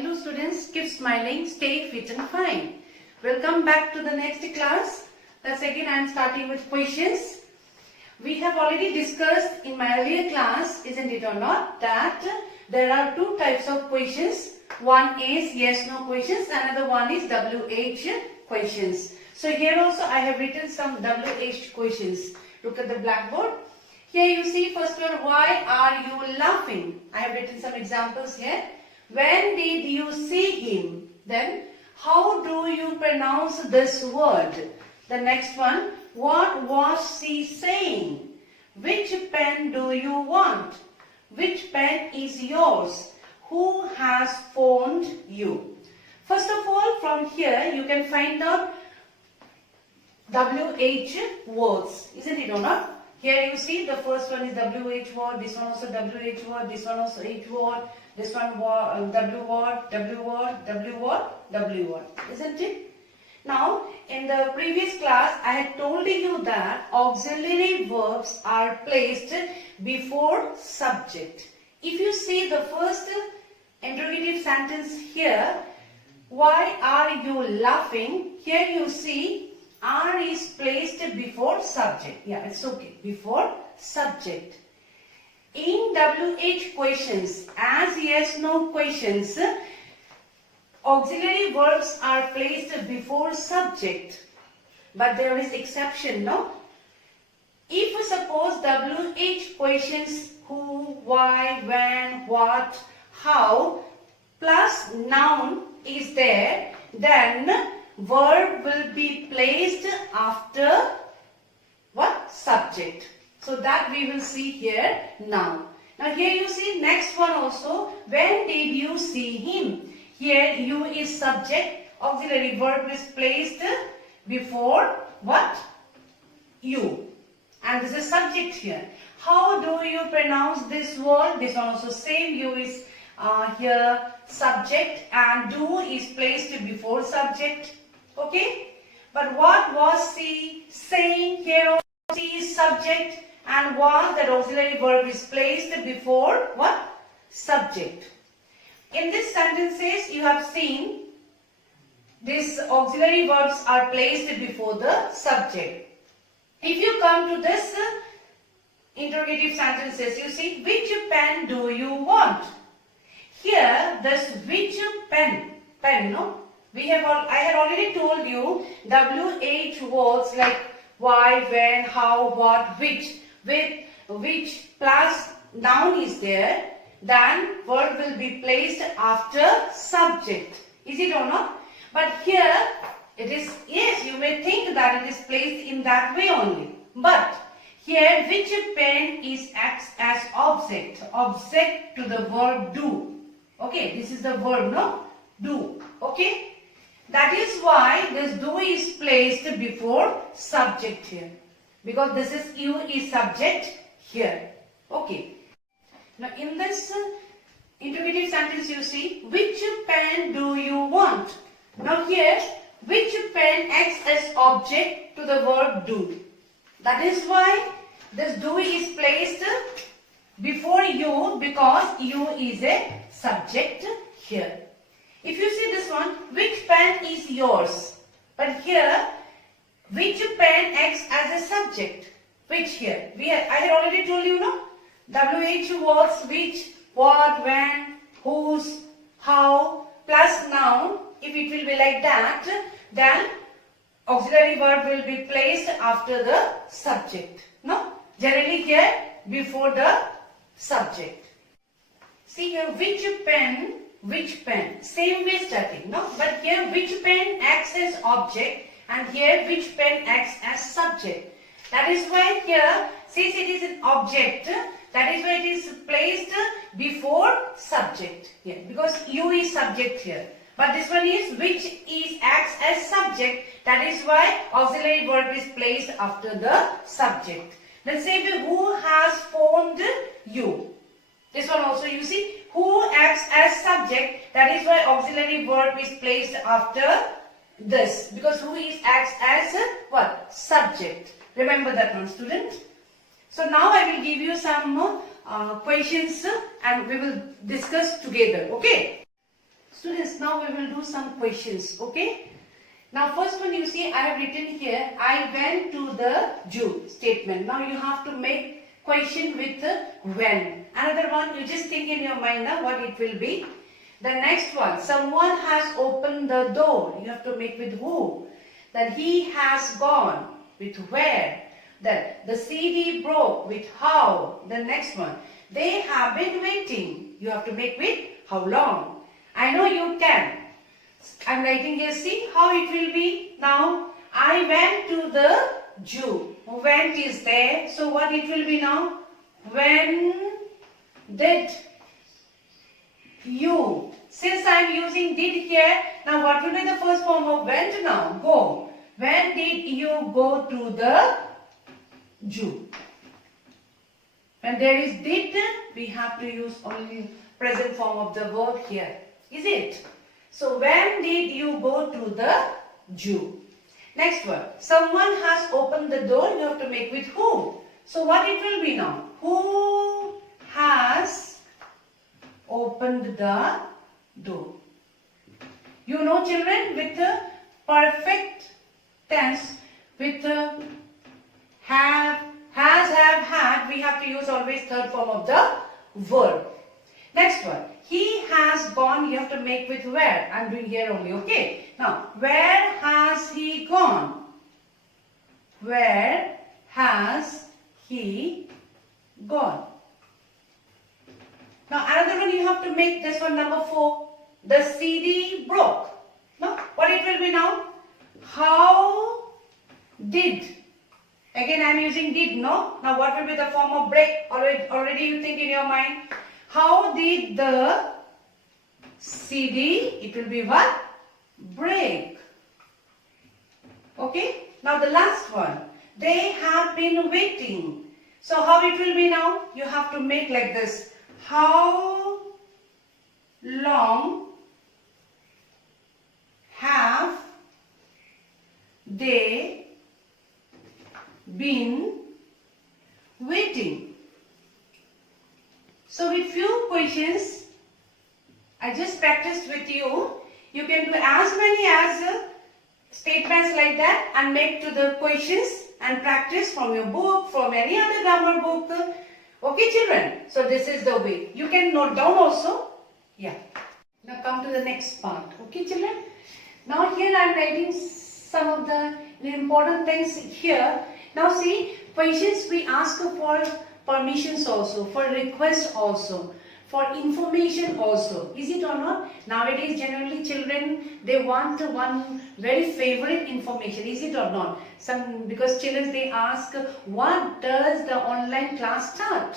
Hello students, keep smiling, stay fit and fine. Welcome back to the next class. Thus again I am starting with questions. We have already discussed in my earlier class, isn't it or not, that there are two types of questions. One is yes no questions, another one is WH questions. So here also I have written some WH questions. Look at the blackboard. Here you see first one, why are you laughing? I have written some examples here. When did you see him? Then, how do you pronounce this word? The next one, what was she saying? Which pen do you want? Which pen is yours? Who has phoned you? First of all, from here you can find out WH words, isn't it or not? Here you see the first one is WH word, this one also WH word, this one also H word, this one W word, W word, W word, W word, isn't it? Now, in the previous class, I had told you that auxiliary verbs are placed before subject. If you see the first interrogative sentence here, why are you laughing? Here you see are is placed before subject. Yeah, it's okay. Before subject. In WH questions, as yes no questions, auxiliary verbs are placed before subject. But there is exception, no? If suppose WH questions who, why, when, what, how plus noun is there, then verb will be placed after what? Subject. So that we will see here now. Now here you see next one also. When did you see him? Here you is subject. Auxiliary verb is placed before what? You. And this is subject here. How do you pronounce this word? This one also same. You is here subject and do is placed before subject. Okay, but what was she saying? Here she is subject and was, that auxiliary verb is placed before what? Subject. In this sentences you have seen these auxiliary verbs are placed before the subject. If you come to this interrogative sentences, you see which pen do you want? Here this which pen, no? I had already told you WH words like why, when, how, what, which, with which plus noun is there, then verb will be placed after subject. Is it or not? But here it is, yes, you may think that it is placed in that way only. But here which pen is acts as object to the verb do. Okay, this is the verb, no? Do. Okay? That is why this do is placed before subject here. Because this is you is subject here. Okay. Now in this interrogative sentence you see, which pen do you want? Now here, which pen acts as object to the verb do. That is why this do is placed before you, because you is a subject here. If you see this one, which pen is yours? But here, which pen acts as a subject? Which here? I had already told you, no? WH words, which, what, when, whose, how, plus noun. If it will be like that, then auxiliary verb will be placed after the subject. No? Generally here, before the subject. See here, which pen, same way starting, no? But here which pen acts as object and here which pen acts as subject. That is why here, since it is an object, that is why it is placed before subject here, because you is subject here. But this one is which is acts as subject, that is why auxiliary verb is placed after the subject. Let's say who has phoned you. This one also you see, who acts as subject, that is why auxiliary verb is placed after this, because who is acts as what? Subject. Remember that one, student. So now I will give you some questions and we will discuss together. Okay. Students, now we will do some questions, okay? Now first one you see I have written here, I went to the zoo statement. Now you have to make question with when. Another one, you just think in your mind now what it will be. The next one, someone has opened the door. You have to make with who. Then he has gone with where. Then the CD broke with how. The next one, they have been waiting. You have to make with how long. I know you can. I'm writing here, see how it will be. Now, I went to the zoo. Went is there. So what it will be now? When did you? Since I'm using did here, now what will be the first form of went now? Go. When did you go to the zoo? When there is did, we have to use only present form of the verb here. Is it? So when did you go to the zoo? Next one. Someone has opened the door. You have to make with who. So what it will be now? Who has opened the door? You know children, with the perfect tense, with the have, has, have, had, we have to use always third form of the verb. Next one. He has gone, you have to make with where. I'm doing here only, okay. Now, where has he gone? Where has he gone? Now, another one you have to make, this one number 4. The CD broke. Now, what it will be now? How did? Again, I'm using did, no? Now, what will be the form of break? Already you think in your mind. How did the CD, it will be what? Break. Okay. Now the last one. They have been waiting. So how it will be now? You have to make like this. How long have they been waiting? So with few questions, I just practiced with you. You can do as many as statements like that and make to the questions and practice from your book, from any other grammar book. Okay children? So this is the way. You can note down also. Yeah. Now come to the next part. Okay children? Now here I am writing some of the important things here. Now see, questions we ask for permissions also, for requests also, for information also. Is it or not? Nowadays generally children, they want one very favorite information. Is it or not? Because children they ask, what does the online class start?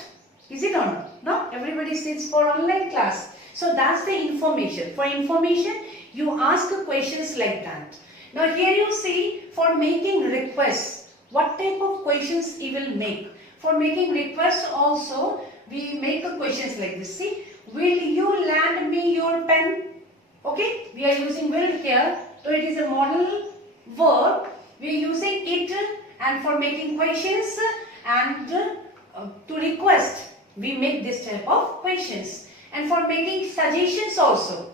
Is it or not? No? Everybody sits for online class. So that's the information. For information, you ask questions like that. Now here you see, for making requests, what type of questions you will make. For making requests also, we make questions like this. See, will you lend me your pen? Okay, we are using will here. So it is a modal verb. We are using it and for making questions and to request, we make this type of questions. And for making suggestions also.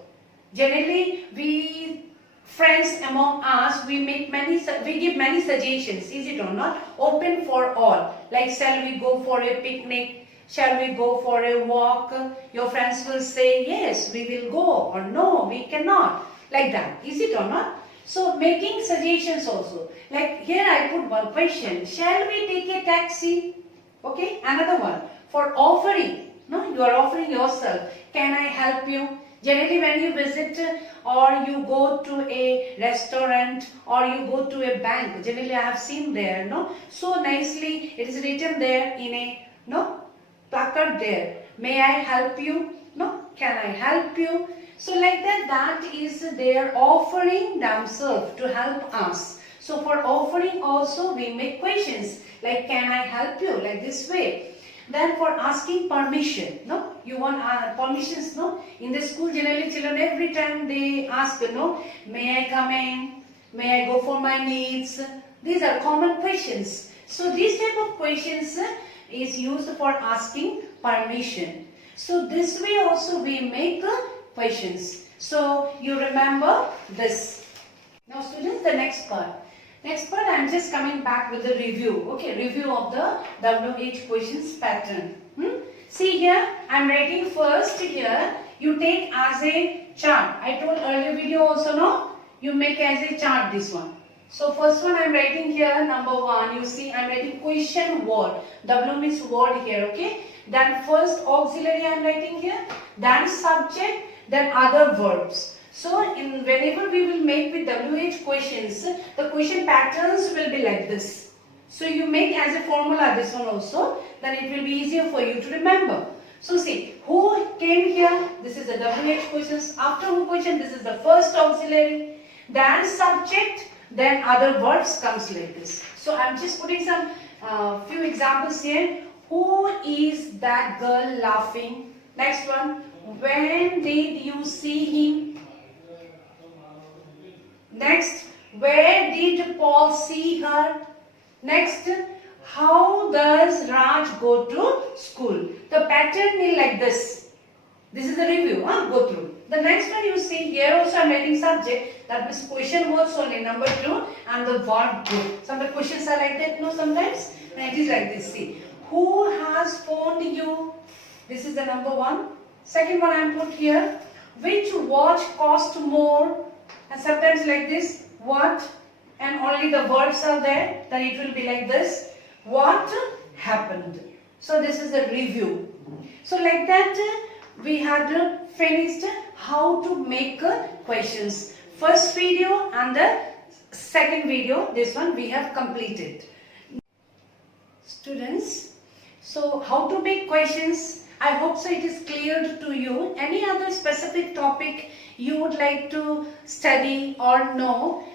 Generally, we friends among us, we give many suggestions, is it or not? Open for all. Like, shall we go for a picnic? Shall we go for a walk? Your friends will say, yes, we will go, or no, we cannot. Like that, is it or not? So, making suggestions also. Like, here I put one question. Shall we take a taxi? Okay, another one. For offering, no, you are offering yourself. Can I help you? Generally, when you visit or you go to a restaurant or you go to a bank, generally I have seen there, no? So nicely it is written there in a, no, placard there. May I help you? No? Can I help you? So like that, that is their offering themselves to help us. So for offering also we make questions like, can I help you? Like this way. Then for asking permission, no? You want permissions, no? In the school, generally children every time they ask, no? May I come in? May I go for my needs? These are common questions. So these type of questions is used for asking permission. So this way also we make questions. So you remember this. Now students, the next part. Next part, I am just coming back with the review. Okay, review of the WH questions pattern. See here, I am writing first here. You take as a chart. I told earlier video also, no? You make as a chart this one. So first one I am writing here, number 1. You see, I am writing question word. W means word here, okay? Then first auxiliary I am writing here. Then subject. Then other verbs. So whenever we will make with WH questions, the question patterns will be like this. So you make as a formula this one also, then it will be easier for you to remember. So see, who came here? This is the WH questions. After who question, this is the first auxiliary. Then subject, then other verbs comes like this. So I am just putting some few examples here. Who is that girl laughing? Next one. When did you see him? Next, where did Paul see her? Next, how does Raj go to school? The pattern is like this. This is the review, go through. The next one you see here also I am writing subject, that means question words only, number 2, and the verb group. Some of the questions are like that, no, sometimes, and it is like this. See, who has phoned you? This is the number 1. Second one I am put here. Which watch cost more? And sometimes like this, what, and only the words are there, then it will be like this, what happened. So this is the review. So like that we had finished how to make questions. First video and the second video, this one we have completed. Students, so how to make questions, I hope so it is clear to you. Any other specific topic you would like to study or know,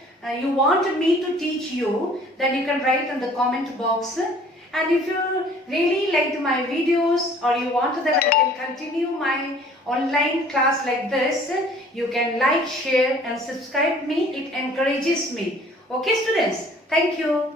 you want me to teach you, then you can write in the comment box. And if you really liked my videos or you want that I can continue my online class like this, you can like, share and subscribe me. It encourages me. Okay students, thank you.